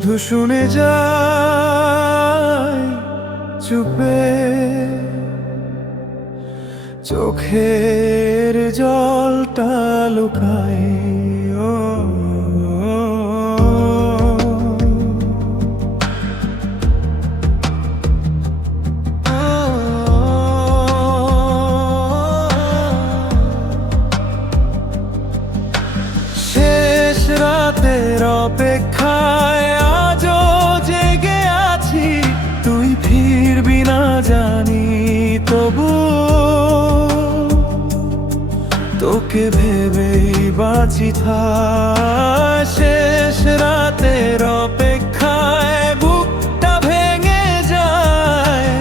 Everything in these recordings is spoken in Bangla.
শুধু শুনে যায় চুপে, চোখের জলটা লুকায়। ও শেষ রাতের অপেক্ষায় আজও জেগে আছি, তুই ফিরবি না জানি, তবু তোকে ভেবেই বাঁচি থাক। শেষ রাতের অপেক্ষায় বুকটা ভেঙে যায়,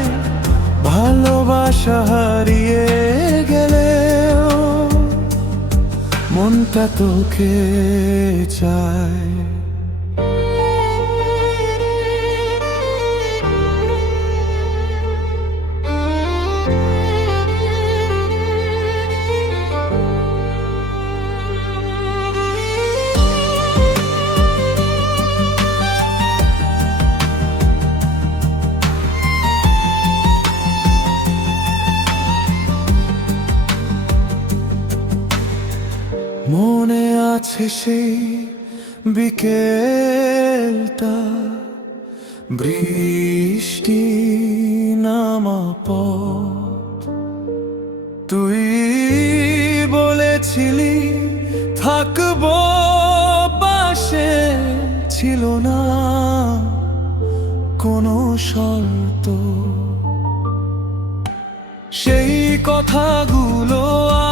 ভালোবাসা হারিয়ে গেলেও মনটা তোকে চায়। মনে আছে সেই বিকেলটা, বৃষ্টি নামা পথ, তুই বলেছিলি থাকবো পাশে, ছিল না কোনো শর্ত। সেই কথাগুলো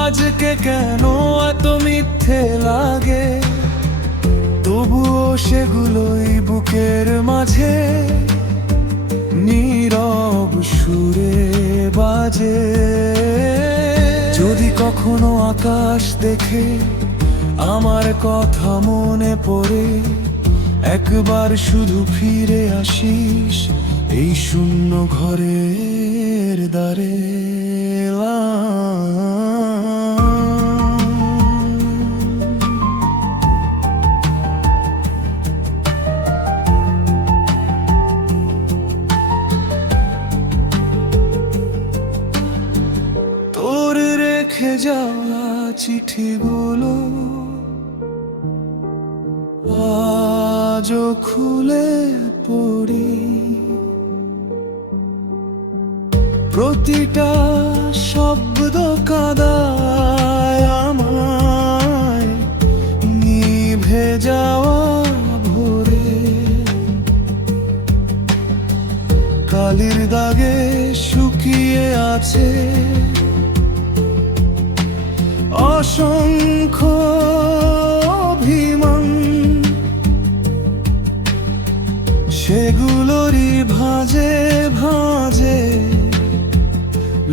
আজকে কেন এত মিথ্যে লাগে, তবুও সেগুলোই বুকের মাঝে নীরব সুরে বাজে। যদি কখনো আকাশ দেখে আমার কথা মনে পড়ে, একবার শুধু ফিরে আসিস এই শূন্য ঘরের দ্বারে। তোর রেখে যাওয়া চিঠিগুলো আজও খুলে পড়ি, প্রতিটা শব্দ কাদায় আমায় নিভে যাওয়া ভোরে। কালির দাগে শুকিয়ে আছে অসংখ্য অভিমান, সেগুলোরই ভাঁজে ভাঁজে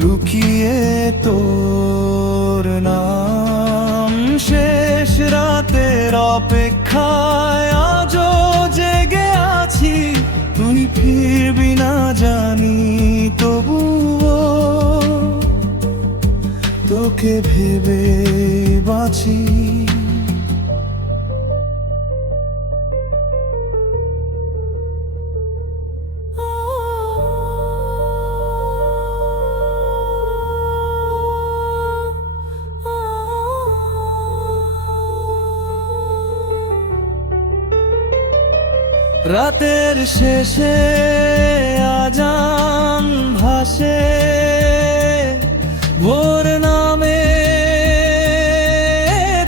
লুকিয়ে তোর নাম। শেষ রাতের অপেক্ষায় আজও জেগে আছি, তুই ফিরবি না জানি, তবুও তোকে ভেবে বাঁচি। রাতের শেষে আজান ভাসে, ভোর নামে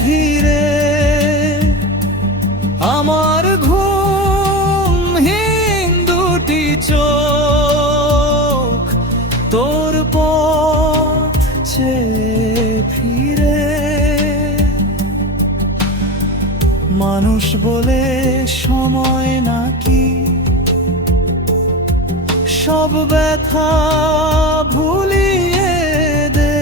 ধীরে, আমার ঘুমহীন দুটি চোখ তোর পথ চেয়ে ফিরে। মানুষ বলে সময় নাকি সব ব্যথা ভুলিয়ে দে,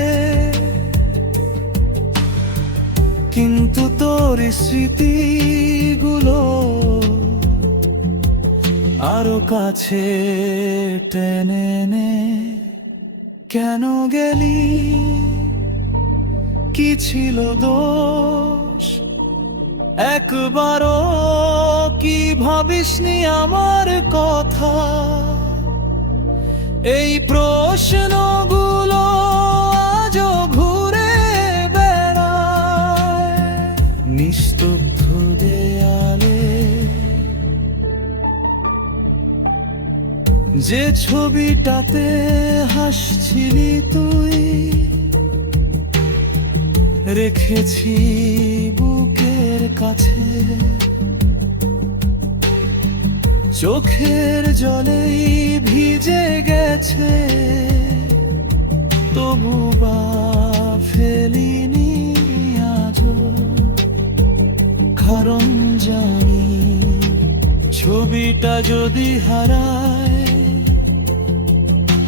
কিন্তু তোর স্মৃতিগুলো আরো কাছে টেনে নে। কেন গেলি, কি ছিল দোষ, একবারও কি ভাবিসনি আমার কথা? এই প্রশ্নগুলো আজও ঘুরে বেড়ায় নিস্তব্ধ দেয়ালে। যে ছবিটাতে হাসছিলি তুই, রেখেছি বুকের কাছে। চোখের জলেই ভিজে গেছে, তবু বা ফেলিনি আজও। কারণ জানি ছবিটা যদি হারায়,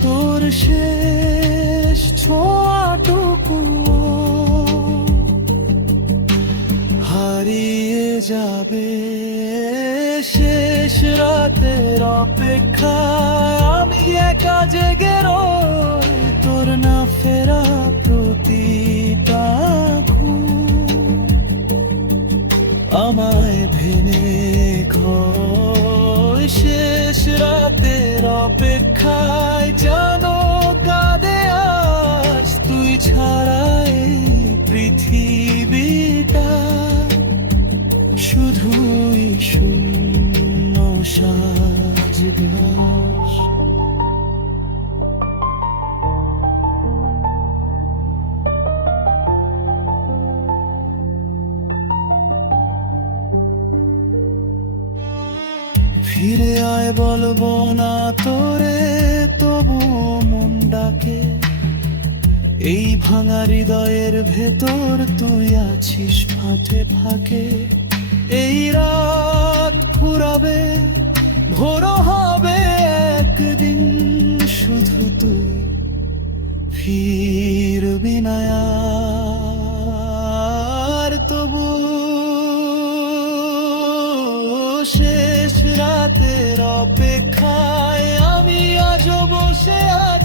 তোর শেষ ছোঁয়াটুকু হারিয়ে যাবে। শেষ রাতের অপেক্ষায় আমি একা জেগে রই, তোর না ফেরা প্রতিটা ঘুম আমায় ভেঙে খয়। শেষ রাতের অপেক্ষায় জানো কাঁদে আজ তুই ছাড়া এই পৃথিবীটা, শুধুই শূন্য সাজগ্রাস। ফিরে আয় বলবো না তোরে, তবু মন ডাকে। এই ভাঙা হৃদয়ের ভেতর তুই আছিস ফাঁকে ফাঁকে। এই রাত ফুরাবে, ভোর হবে একদিন, শুধু তুই ফিরবি না আর। তবু শেষ রাতের অপেক্ষায় আমি আজও বসে আছি।